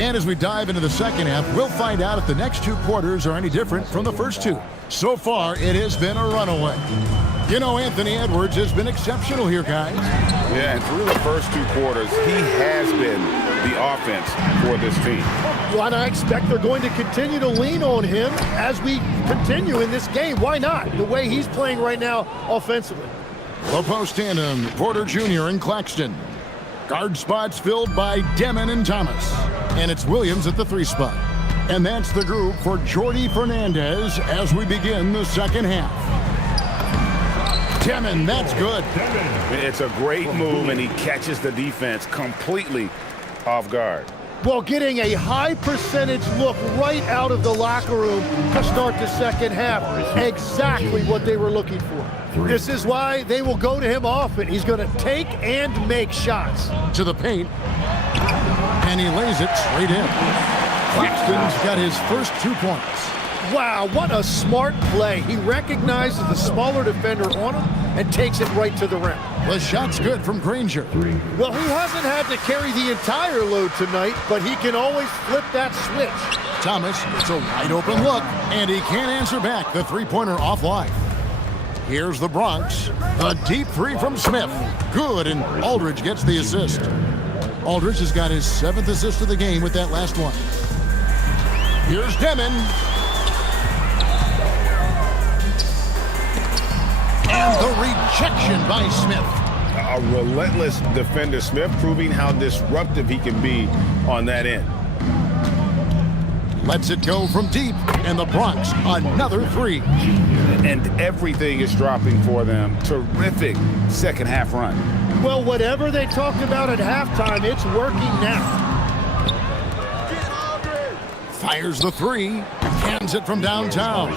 And as we dive into the second half, we'll find out if the next 2 quarters are any different from the first 2. So far, it has been a runaway. You know, Anthony Edwards has been exceptional here, guys. Yeah, and through the first 2 quarters, he has been the offense for this team. Well, and I expect they're going to continue to lean on him as we continue in this game. Why not? The way he's playing right now offensively. The post tandem, Porter Jr. and Claxton. Guard spots filled by Demon and Thomas. And it's Williams at the 3 spot. And that's the group for Jordi Fernandez as we begin the second half. Demon, that's good. It's a great move, and he catches the defense completely off guard. Well, getting a high percentage look right out of the locker room to start the second half. Exactly what they were looking for. This is why they will go to him often. He's going to take and make shots. To the paint. And he lays it straight in. Claxton's got his first 2 points. Wow, what a smart play. He recognizes the smaller defender on him and takes it right to the rim. The shot's good from Granger. Well, he hasn't had to carry the entire load tonight, but he can always flip that switch. Thomas, it's a wide open look, and he can't answer back the three-pointer offline. Here's the Bronx. A deep three from Smith. Good, and Aldridge gets the assist. Aldridge has got his 7th assist of the game with that last one. Here's Demon. And the rejection by Smith. A relentless defender, Smith, proving how disruptive he can be on that end. Lets it go from deep, and the Bronx, another three. And everything is dropping for them. Terrific second half run. Well, whatever they talked about at halftime, it's working now. Fires the three, cans it from downtown.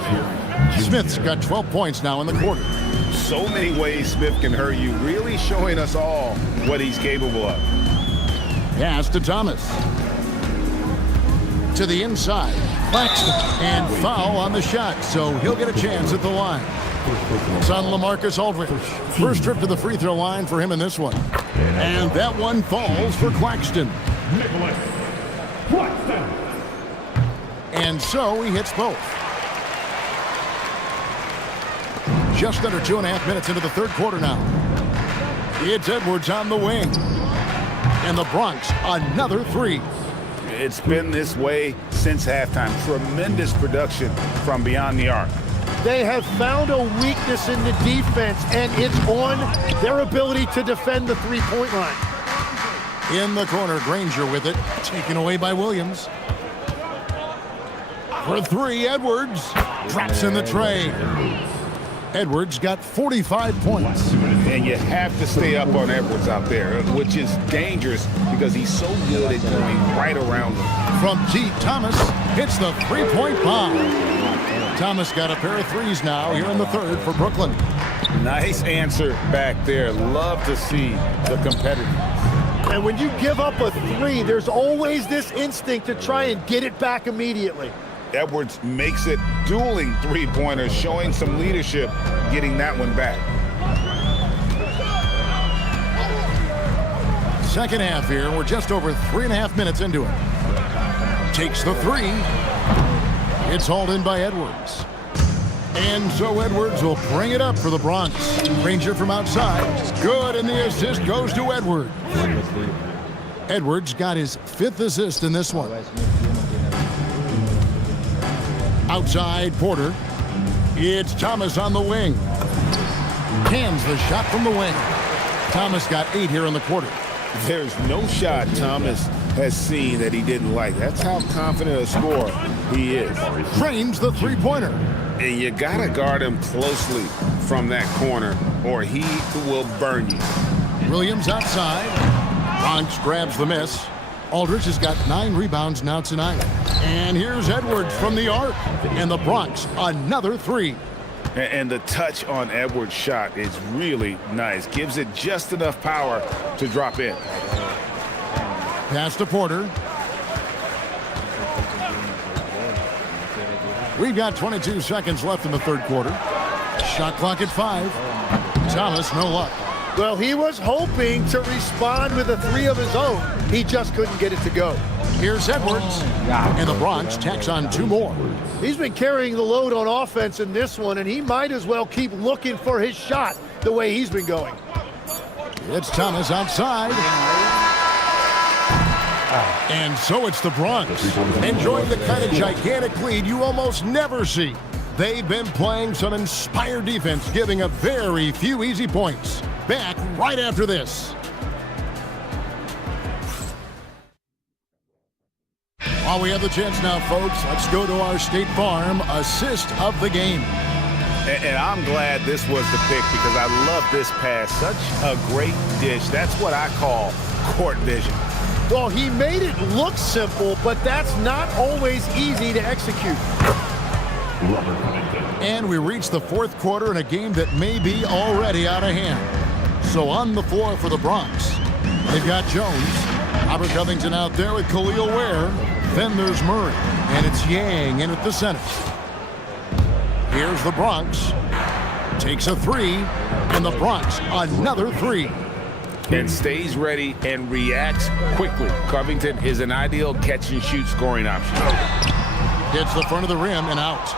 Smith's got 12 points now in the quarter. So many ways Smith can hurt you, really showing us all what he's capable of. Pass to Thomas. To the inside. Claxton, and foul on the shot, so he'll get a chance at the line. It's on LaMarcus Aldridge. First trip to the free throw line for him in this one. And that one falls for Claxton. And so he hits both. Just under 2.5 minutes into the third quarter now. It's Edwards on the wing. And the Bronx, another three. It's been this way since halftime. Tremendous production from beyond the arc. They have found a weakness in the defense, and it's on their ability to defend the three-point line. In the corner, Granger with it. Taken away by Williams. For three, Edwards. Drops in the tray. Edwards got 45 points. And you have to stay up on Edwards out there, which is dangerous because he's so good at going right around them. From deep, Thomas hits the three-point bomb. Thomas got a pair of threes now here in the third for Brooklyn. Nice answer back there. Love to see the competitiveness. And when you give up a three, there's always this instinct to try and get it back immediately. Edwards makes it dueling three-pointers, showing some leadership, getting that one back. Second half here. We're just over 3.5 minutes into it. Takes the three. It's hauled in by Edwards. And so Edwards will bring it up for the Bronx. Granger from outside. Good, and the assist goes to Edwards. Edwards got his 5th assist in this one. Outside, Porter. It's Thomas on the wing. Cans the shot from the wing. Thomas got 8 here in the quarter. There's no shot Thomas has seen that he didn't like. That's how confident a scorer he is. Frames the three-pointer. And you got to guard him closely from that corner or he will burn you. Williams outside. Bronx grabs the miss. Aldridge has got 9 rebounds now tonight. And here's Edwards from the arc. And the Bronx, another three. And the touch on Edwards' shot is really nice. Gives it just enough power to drop in. Pass to Porter. We've got 22 seconds left in the third quarter. Shot clock at 5. Thomas, no luck. Well, he was hoping to respond with a three of his own. He just couldn't get it to go. Here's Edwards. And the Bronx tacks on 2 more. He's been carrying the load on offense in this one, and he might as well keep looking for his shot the way he's been going. It's Thomas outside. And so it's the Bronx, enjoying the kind of gigantic lead you almost never see. They've been playing some inspired defense, giving up very few easy points. Back right after this. While we have the chance now, folks, let's go to our State Farm assist of the game. And I'm glad this was the pick because I love this pass. Such a great dish. That's what I call court vision. Well, he made it look simple, but that's not always easy to execute. And we reach the fourth quarter in a game that may be already out of hand. So on the floor for the Bronx, they've got Jones. Robert Covington out there with Khalil Ware. Then there's Murray. And it's Yang in at the center. Here's the Bronx. Takes a three. And the Bronx another three. And stays ready and reacts quickly. Covington is an ideal catch-and-shoot scoring option. Hits the front of the rim and out.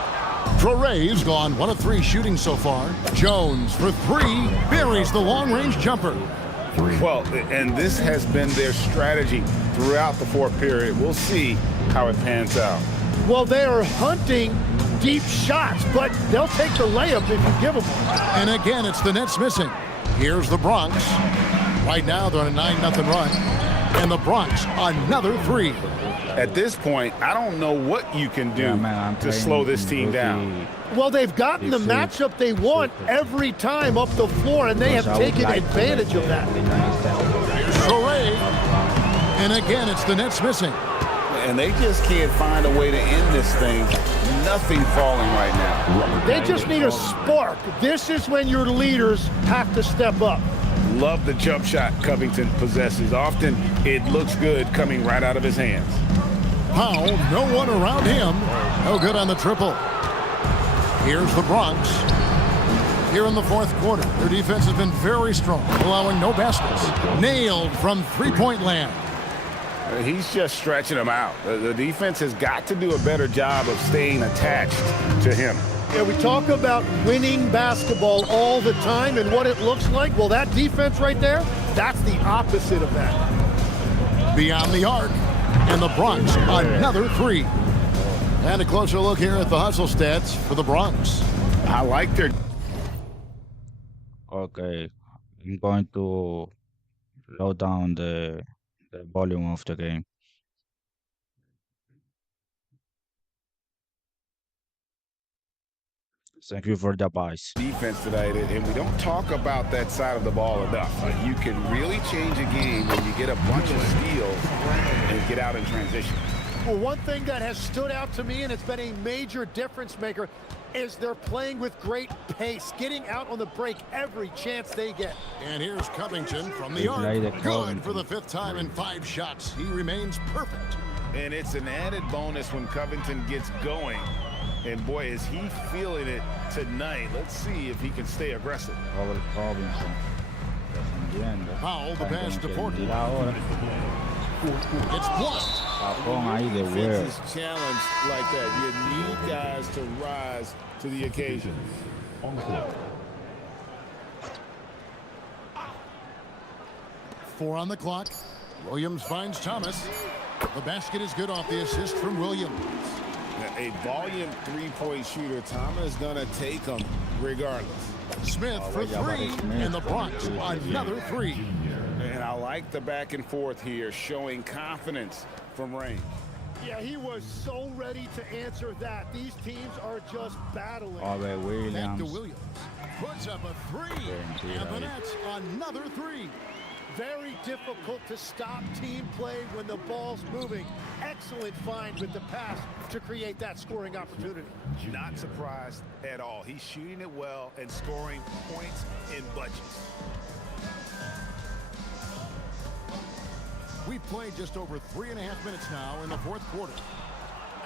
Traore's gone 1 of 3 shooting so far. Jones for three. Buries the long-range jumper. Well, and this has been their strategy throughout the fourth period. We'll see how it pans out. Well, they are hunting deep shots, but they'll take the layup if you give them one. And again, it's the Nets missing. Here's the Bronx. Right now, they're on a 9-0 run. And the Bronx, another three. At this point, I don't know what you can do to slow this team down. Well, they've gotten the matchup they want every time up the floor, and they have taken advantage of that. Here's Traore. And again, it's the Nets missing. And they just can't find a way to end this thing. Nothing falling right now. They just need a spark. This is when your leaders have to step up. Love the jump shot Covington possesses. Often it looks good coming right out of his hands. Powell, no one around him. No good on the triple. Here's the Bronx. Here in the fourth quarter, their defense has been very strong, allowing no baskets. Nailed from three-point land. He's just stretching them out. The defense has got to do a better job of staying attached to him. Yeah, we talk about winning basketball all the time and what it looks like. Well, that defense right there, that's the opposite of that. Beyond the arc, and the Bronx, another three. And a closer look here at the hustle stats for the Bronx. I like their... Okay, I'm going to slow down the volume of the game. Thank you for the advice. defense tonight, and we don't talk about that side of the ball enough. You can really change a game when you get a bunch of steals and get out in transition. Well, one thing that has stood out to me, and it's been a major difference maker, is they're playing with great pace, getting out on the break every chance they get. And here's Covington from the arc. Good for the 5th time in 5 shots. He remains perfect. And it's an added bonus when Covington gets going. And boy, is he feeling it tonight. Let's see if he can stay aggressive. Powell, the pass to Porter. It's blocked. Defense is challenged like that. You need guys to rise to the occasion. 4 on the clock. Williams finds Thomas. The basket is good off the assist from Williams. A volume three-point shooter. Thomas gonna take him regardless. Smith for 3, and the Bronx another 3. And I like the back and forth here, showing confidence from range. Yeah, he was so ready to answer that. These teams are just battling. Back to Williams. Puts up a 3. And the Nets another 3. Very difficult to stop team play when the ball's moving. Excellent find with the pass to create that scoring opportunity. Not surprised at all. He's shooting it well and scoring points in bunches. We've played just over 3.5 minutes now in the 4th quarter.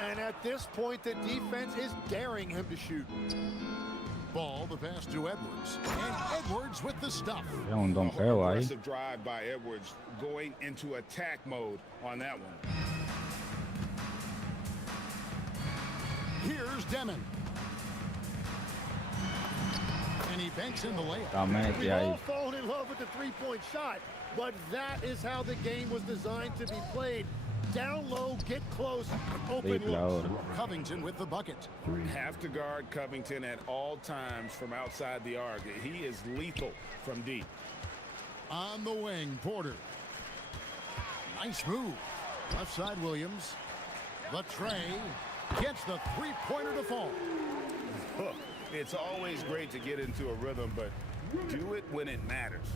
And at this point, the defense is daring him to shoot. Ball, the pass to Edwards. And Edwards with the stuff. Aggressive drive by Edwards, going into attack mode on that one. Here's Demon. And he banks in the layup. We've all fallen in love with the three-point shot, but that is how the game was designed to be played. Down low, get close, open look. Covington with the bucket. Have to guard Covington at all times from outside the arc. He is lethal from deep. On the wing, Porter. Nice move. Left side, Williams. The tray gets the three-pointer to fall. It's always great to get into a rhythm, but do it when it matters.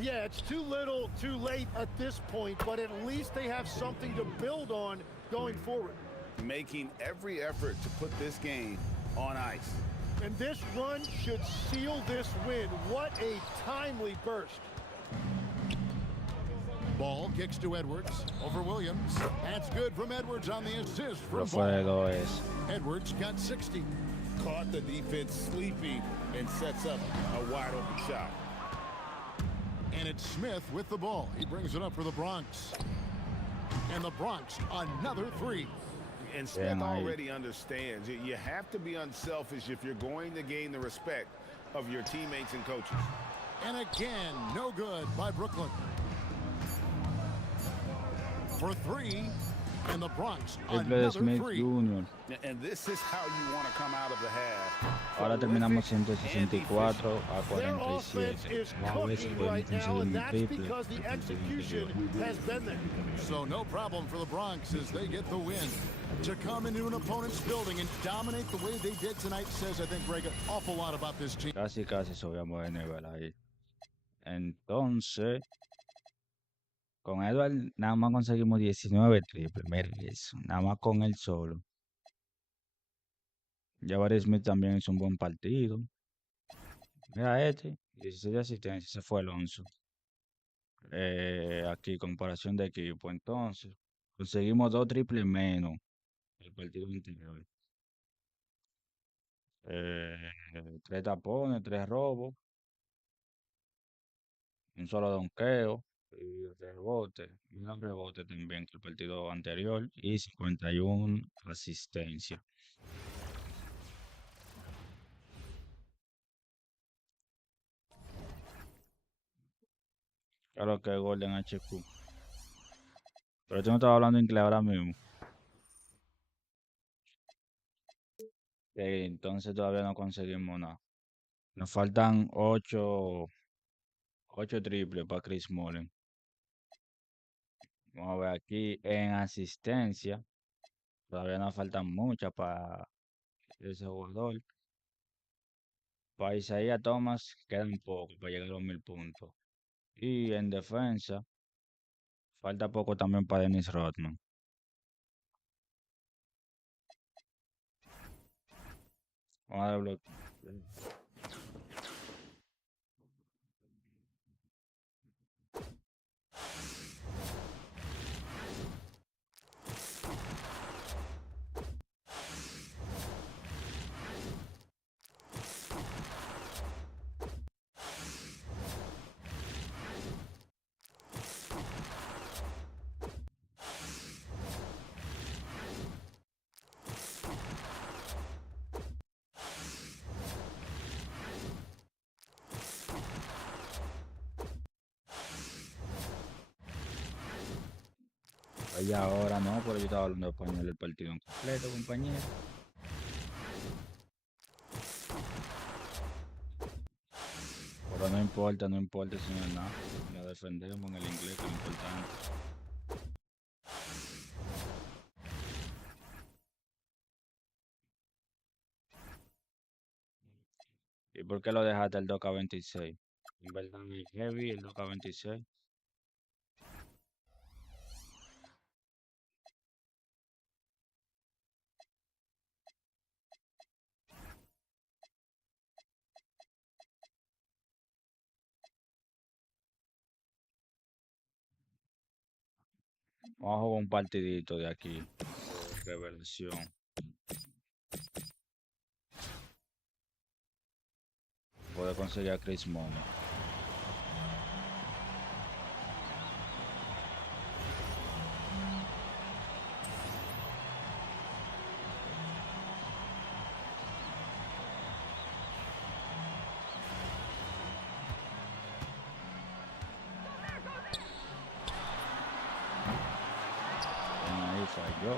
Yeah, it's too little, too late at this point, but at least they have something to build on going forward. Making every effort to put this game on ice. And this run should seal this win. What a timely burst. Ball kicks to Edwards over Williams. That's good from Edwards on the assist Pero from fuera de Ball. dos es. Edwards got 60. Caught the defense sleeping and sets up a wide open shot. And it's Smith with the ball. He brings it up for the Bronx. And the Bronx, another three. And Smith Damn, already understands you have to be unselfish if you're going to gain the respect of your teammates and coaches. And again, no good by Brooklyn. For three, and the Bronx, Triple de another Smith three. Jr. And this is how you want to come out of the half. Ahora terminamos 164 a Their offense 47. is Vamos a ver si cooking podemos right now, conseguir and un that's triple. because the execution has been there. So no problem for the Bronx as they get the win. To come into an opponent's building and dominate the way they did tonight says, I think, Greg, an awful lot about this team. Casi subíamos de nivel ahí. Entonces, con Edward nada más conseguimos 19 triples. Mira eso, nada más con él solo. Jabari Smith también hizo un buen partido. Mira 16 asistencias, se fue Alonso. Aquí, comparación de equipo. Entonces, conseguimos 2 triples menos el partido anterior. 3 tapones, 3 robos, un solo donqueo y rebote, y un rebote también que el partido anterior y 51 asistencias. Claro que Golden HQ. Pero tú no estaba hablando inglés ahora mismo. Entonces todavía no conseguimos nada. Nos faltan 8 triples para Chris Mullen. Vamos a ver aquí en asistencia. Todavía nos faltan muchas para ese jugador. Para Isaiah Thomas quedan poco para llegar a los 1000 puntos. Y en defensa, falta poco también para Dennis Rodman. Vamos a darle. Y ahora no, pero yo estaba hablando español el partido en completo, compañero. Pero no importa, señor, nada. Lo defendemos en el inglés, que es lo importante. ¿Y por qué lo dejaste el 2K26? En verdad, es heavy el 2K26. Vamos a jugar un partidito de aquí. Revelación. Puedo conseguir a Chris Money. Ahí falló.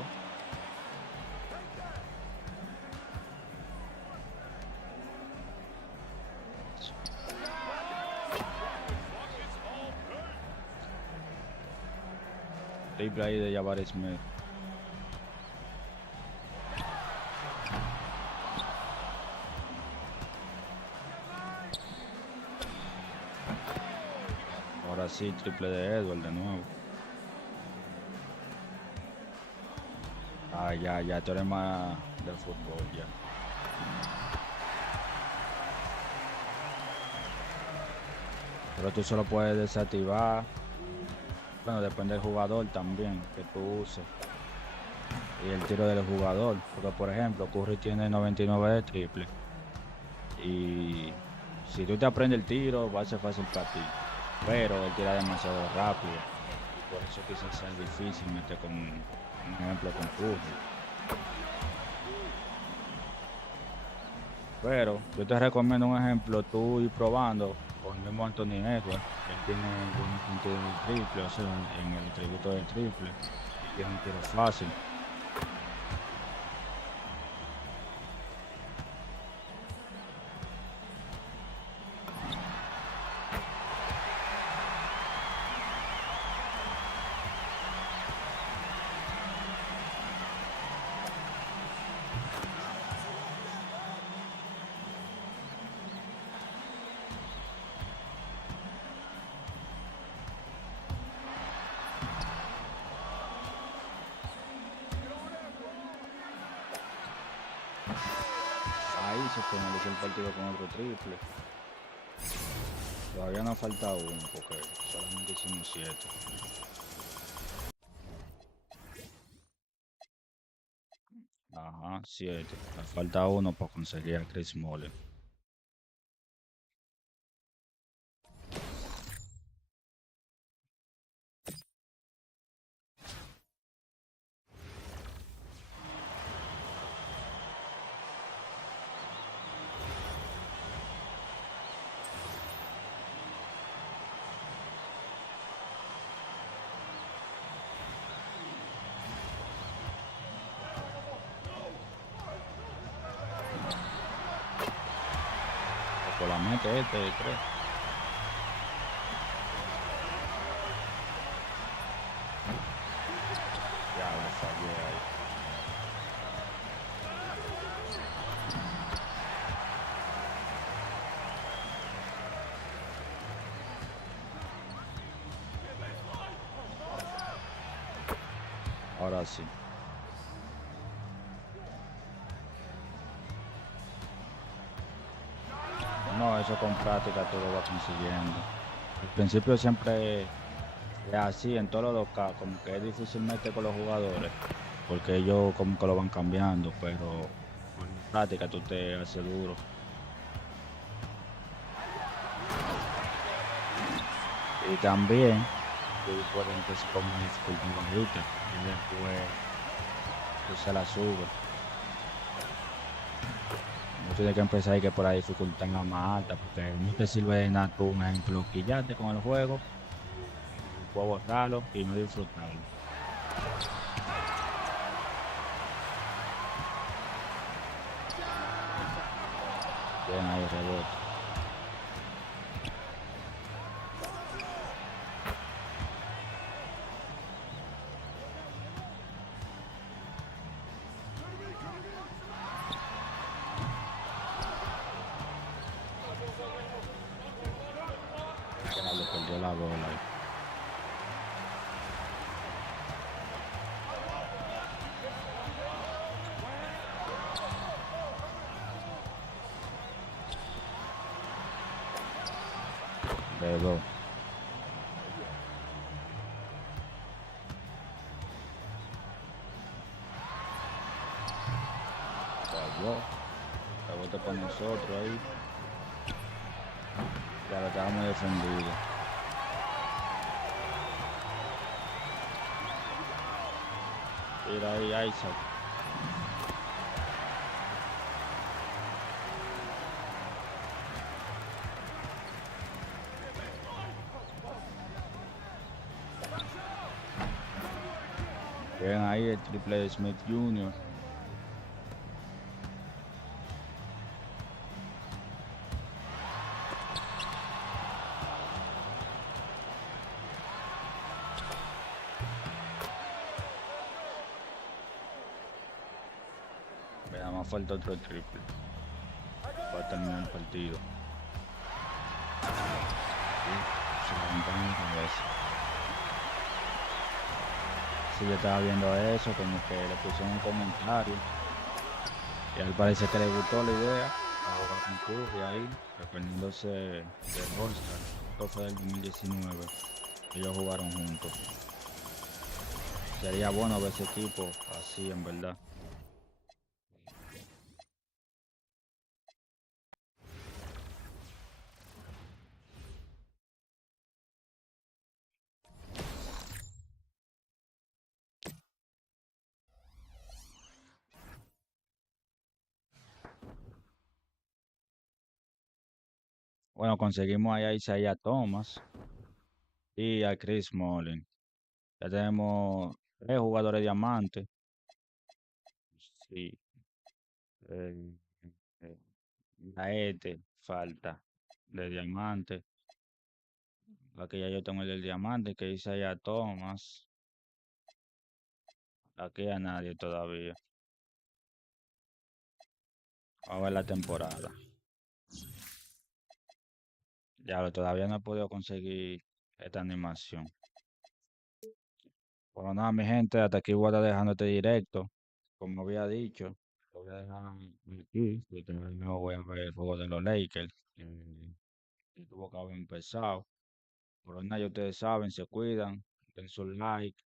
Triple ahí de Jabari Smith. Ahora sí, triple de Edward de nuevo. Ah, ya, tú eres más del fútbol, ya. Pero tú solo puedes desactivar. Bueno, depende del jugador también que tú uses. Y el tiro del jugador. Porque, por ejemplo, Curry tiene 99 de triple. Y si tú te aprendes el tiro, va a ser fácil para ti. Pero él tira demasiado rápido. Y por eso quizás sea difícil meter con un ejemplo con Curry. Pero yo te recomiendo un ejemplo, tú ir probando con el mismo Anthony Edwards. Él tiene buenos puntos de triple, o sea, en el tributo de triple. Y tiene un tiro fácil. Ahí se finalizó el partido con otro triple. Todavía nos falta uno porque solamente hicimos 7. Ajá, 7. Me falta uno para conseguir a Chris Mullin. Solamente este de 3. Ya lo fallé ahí. Ahora sí. No, eso con práctica tú lo vas consiguiendo. Al principio siempre es así en todos los casos, como que es difícil meter con los jugadores, porque ellos como que lo van cambiando, pero con la práctica tú te haces duro. Y también tú puedes empezar con una dificultad bajita y después tú se la subes. No tienes que empezar ahí que por la dificultad más alta, porque no te sirve de nada tú, un ejemplo, quillarte con el juego, puedo borrarlo y no disfrutarlo. Bien ahí rebote. Ya le perdió la bola ahí. De 2. Falló. Rebote para nosotros ahí. Ya lo estábamos defendido. Mira ahí, Isaac. Bien ahí el triple de Smith Jr. Nada más falta otro triple para terminar el partido. Sí, se levantaron parece. Sí, yo estaba viendo eso, como que le pusieron un comentario. Y al parecer que le gustó la idea. A jugar con Curry ahí, recordándose del All-Star. Esto fue del 2019. Ellos jugaron juntos. Sería bueno ver ese equipo así, en verdad. Bueno, conseguimos ahí a Isaiah Thomas y a Chris Mullin. Ya tenemos tres jugadores diamantes. Sí. eh, eh, la falta de diamante. Aquí ya yo tengo el del diamante que dice allá Thomas. Aquí a nadie todavía. Vamos a ver la temporada. Todavía no he podido conseguir esta animación. Bueno, nada, mi gente, hasta aquí voy a estar dejando este directo. Como había dicho, lo voy a dejar aquí. Porque no voy a ver el juego de los Lakers. Que tuvo que haber empezado. Pero nada, ya ustedes saben, se cuidan, den su like.